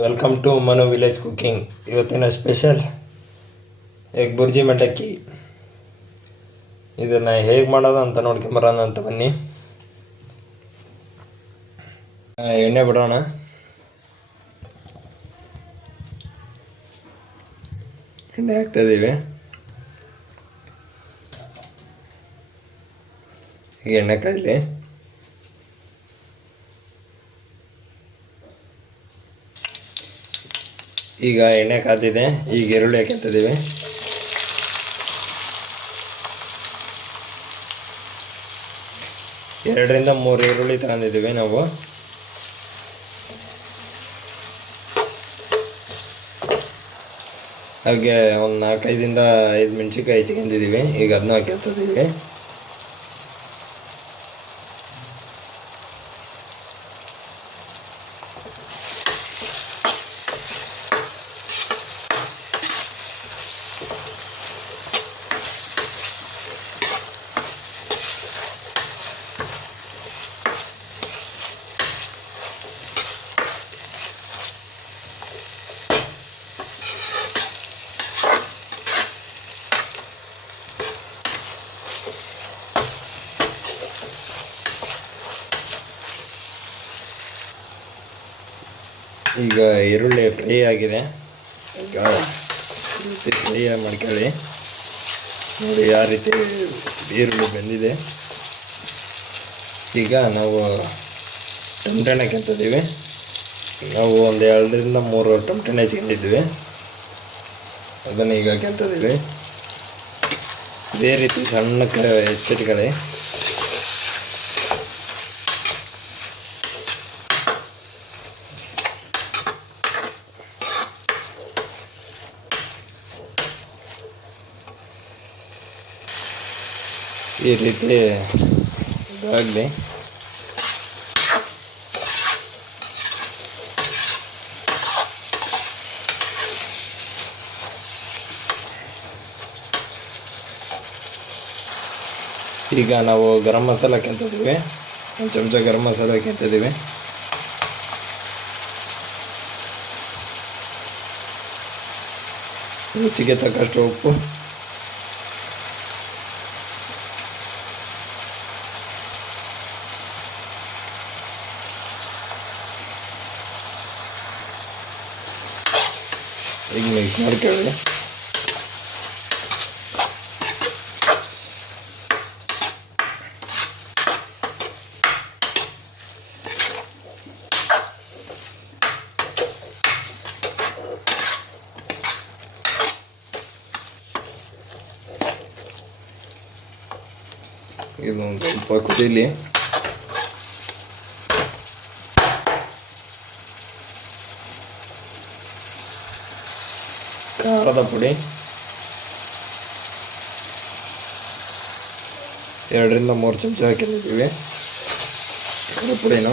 Welcome to Manu village cooking. ಇವತ್ತಿನ special egg bhurji ಮಂಡಕ್ಕಿ. ಇದನ್ನು ಹೇಗೆ ಮಾಡೋದು ಅಂತ ನೋಡ್ಕೊಂಬರೋಣ ಅಂತ ಬನ್ನಿ. ಎಣ್ಣೆ ಬಿಡೋಣ. ಎಣ್ಣೆ ಹಾಕ್ತಾಯಿದ್ದೀವಿ. ಈಗ ಎಣ್ಣೆ ಕಾಯಲಿ. ಈಗ ಎಣ್ಣೆ ಕಾದಿದೆ. ಈಗ ಈರುಳ್ಳಿ ಹಾಕ್ತಿದ್ದೀವಿ. ಎರಡರಿಂದ ಮೂರು ಈರುಳ್ಳಿ ತಗೊಂಡಿದ್ದೀವಿ ನಾವು. ಹಾಗೆ ಒಂದು 4-5 ಮೆಣಸಿನ್ಕಾಯಿ ಹಚ್ಕೊಂಡಿದ್ದೀವಿ. ಈಗ ಅದನ್ನ ಹಾಕ್ತಿದ್ದೀವಿ. ಈಗ ಈರುಳ್ಳಿ ಫ್ರೈ ಆಗಿದೆ. ಈಗ ರೀತಿ ಫ್ರೈ ಮಾಡ್ಕೊಳ್ಳಿ. ನೋಡಿ ಯಾವ ರೀತಿ ಈರುಳ್ಳಿ ಬೆಂದಿದೆ. ಈಗ ನಾವು ಟೊಮೆಟೊ ಹಾಕ್ತಿದ್ದೀವಿ. ನಾವು ಒಂದು 2-3 ಟೊಮೆಟೊ ಹಚ್ಕೊಂಡಿದ್ವಿ. ಅದನ್ನು ಈಗ ಹಾಕ್ತಿದ್ದೀವಿ. ಇದೇ ರೀತಿ ಸಣ್ಣಕ್ಕೆ ಹೆಚ್ಚಿಟ್ಕೊಳ್ಳಿ. ಈ ರೀತಿ ಇದಾಗಲಿ. ಈಗ ನಾವು ಗರಂ ಮಸಾಲ ಹಾಕ್ತಿದ್ದೀವಿ. ಒಂದು ಚಮಚ ಗರಂ ಮಸಾಲ ಹಾಕ್ತಿದ್ದೀವಿ. ರುಚಿಗೆ ತಕ್ಕಷ್ಟು ಉಪ್ಪು. ಈಗ ಮಿಕ್ಸ್ ಮಾಡ್ಕೊಳ್ಳಿ. ಇದೊಂದು ಸ್ವಲ್ಪ ಕುದೀಲಿ. ಖಾರದ ಪುಡಿ 2-3 ಚಮಚ ಹಾಕಿದ್ದೀವಿ. ಖಾರದ ಪುಡಿನ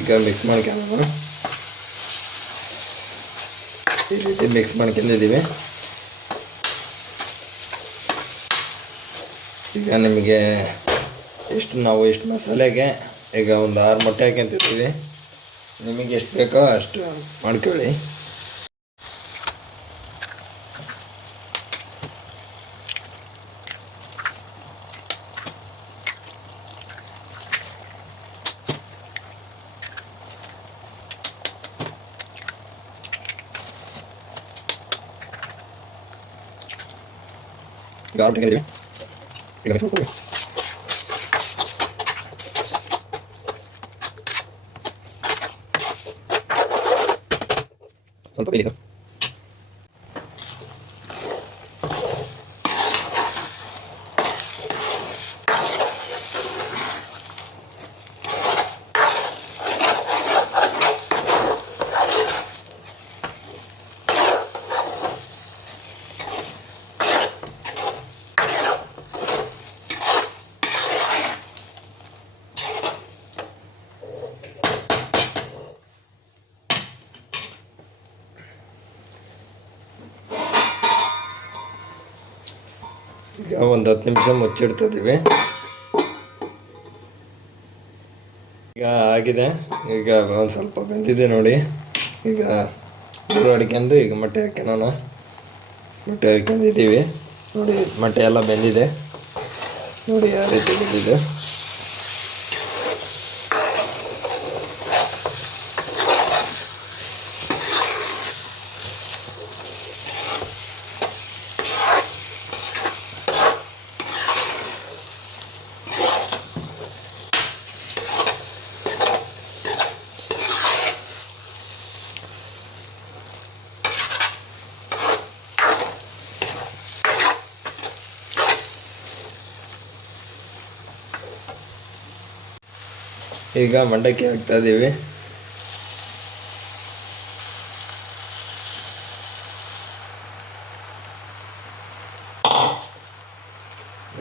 ಈಗ ಮಿಕ್ಸ್ ಮಾಡ್ಕೊಳ್ಳೋಣ. ಈ ರೀತಿ ಮಿಕ್ಸ್ ಮಾಡ್ಕೊಂಡಿದ್ದೀವಿ. ಈಗ ನಿಮಗೆ ನಾವು ಎಷ್ಟು ಮಸಾಲೆಗೆ ಈಗ ಒಂದು 6 ಮೊಟ್ಟೆ ಹಾಕ್ಯಂತಿದ್ದೀವಿ. ನಿಮಗೆ ಎಷ್ಟು ಬೇಕೋ ಅಷ್ಟು ಮಾಡ್ಕೊಳ್ಳಿ. ಈಗ ಹಾಕಿದ್ದೀವಿ. ಈಗ ಮಿಕ್ಸ್ ಮಾಡ್ಕೊಳ್ಳಿ. ಸ್ವಲ್ಪ ಬೇಯಿತು. ಈಗ ಒಂದು 10 ನಿಮಿಷ ಮುಚ್ಚಿಡ್ತಿದ್ದೀವಿ. ಈಗ ಆಗಿದೆ. ಈಗ ಒಂದು ಸ್ವಲ್ಪ ಬೆಂದಿದೆ ನೋಡಿ. ಈಗ ನೀರು ಅಡ್ಕೊಂಡು ಈಗ ಮೊಟ್ಟೆ ಹಾಕ್ಯಣ. ಮೊಟ್ಟೆ ಹಾಕ್ಕೊಂಡಿದ್ದೀವಿ ನೋಡಿ. ಮೊಟ್ಟೆ ಎಲ್ಲ ಬೆಂದಿದೆ ನೋಡಿ, ಯಾವ ರೀತಿ ಬೆಂದಿದೆ. ಈಗ ಮಂಡಕ್ಕಿ ಹಾಕ್ತಾ ಇದ್ದೀವಿ.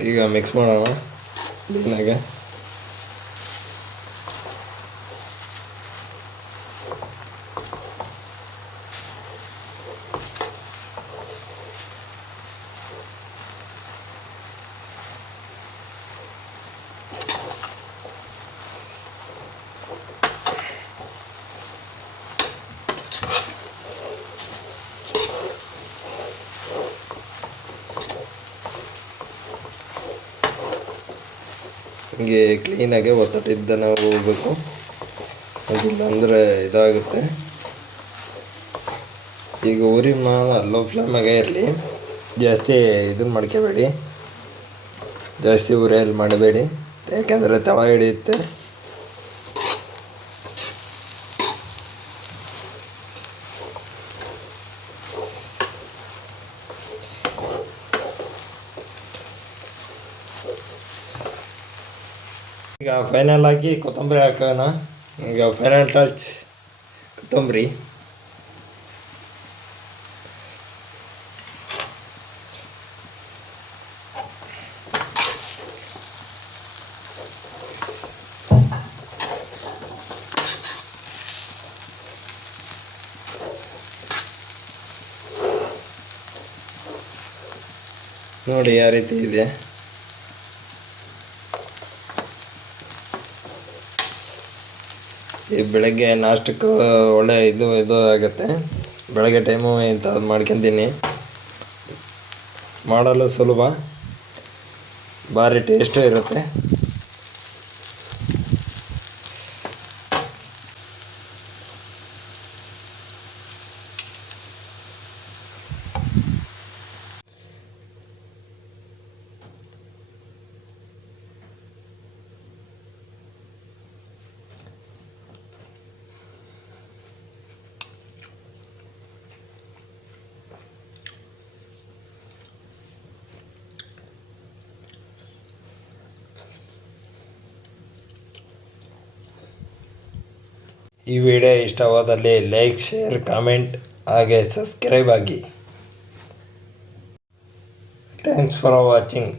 ಈಗ ಮಿಕ್ಸ್ ಮಾಡೋಣ ಕ್ಲೀನಾಗೆ. ಹಿಂಗೆ ಕ್ಲೀನಾಗೆ ಒತ್ತಟ್ಟಿದ್ದ ನಾವು ಹೋಗ್ಬೇಕು, ಅದಿಲ್ಲ ಅಂದರೆ ಇದಾಗುತ್ತೆ. ಈಗ ಉರಿ ಲೋ ಫ್ಲೇಮಾಗೆ ಇರಲಿ, ಜಾಸ್ತಿ ಇದನ್ನು ಮಾಡ್ಕೋಬೇಡಿ, ಜಾಸ್ತಿ ಉರಿಯಲ್ಲಿ ಮಾಡಬೇಡಿ, ಯಾಕೆಂದರೆ ತಳ ಹಿಡಿಯುತ್ತೆ. ಈಗ ಫೈನಲ್ ಆಗಿ ಕೊತ್ತಂಬರಿ ಹಾಕೋಣ. ಈಗ ಫೈನಲ್ ಟಚ್ ಕೊತ್ತಂಬರಿ. ನೋಡಿ ಯಾವ ರೀತಿ ಇದೆ. ಈ ಬೆಳಗ್ಗೆ ನಾಷ್ಟಕ್ಕೆ ಒಳ್ಳೆ ಇದು ಆಗುತ್ತೆ. ಬೆಳಗ್ಗೆ ಟೈಮು ಇಂಥದ್ದು ಮಾಡ್ಕೊತೀನಿ. ಮಾಡಲು ಸುಲಭ, ಭಾರಿ ಟೇಸ್ಟು ಇರುತ್ತೆ. ಈ ವಿಡಿಯೋ ಇಷ್ಟವಾದಲ್ಲಿ ಲೈಕ್, ಶೇರ್, ಕಾಮೆಂಟ್ ಹಾಗೆ ಸಬ್ಸ್ಕ್ರೈಬ್ ಆಗಿ. Thanks for watching.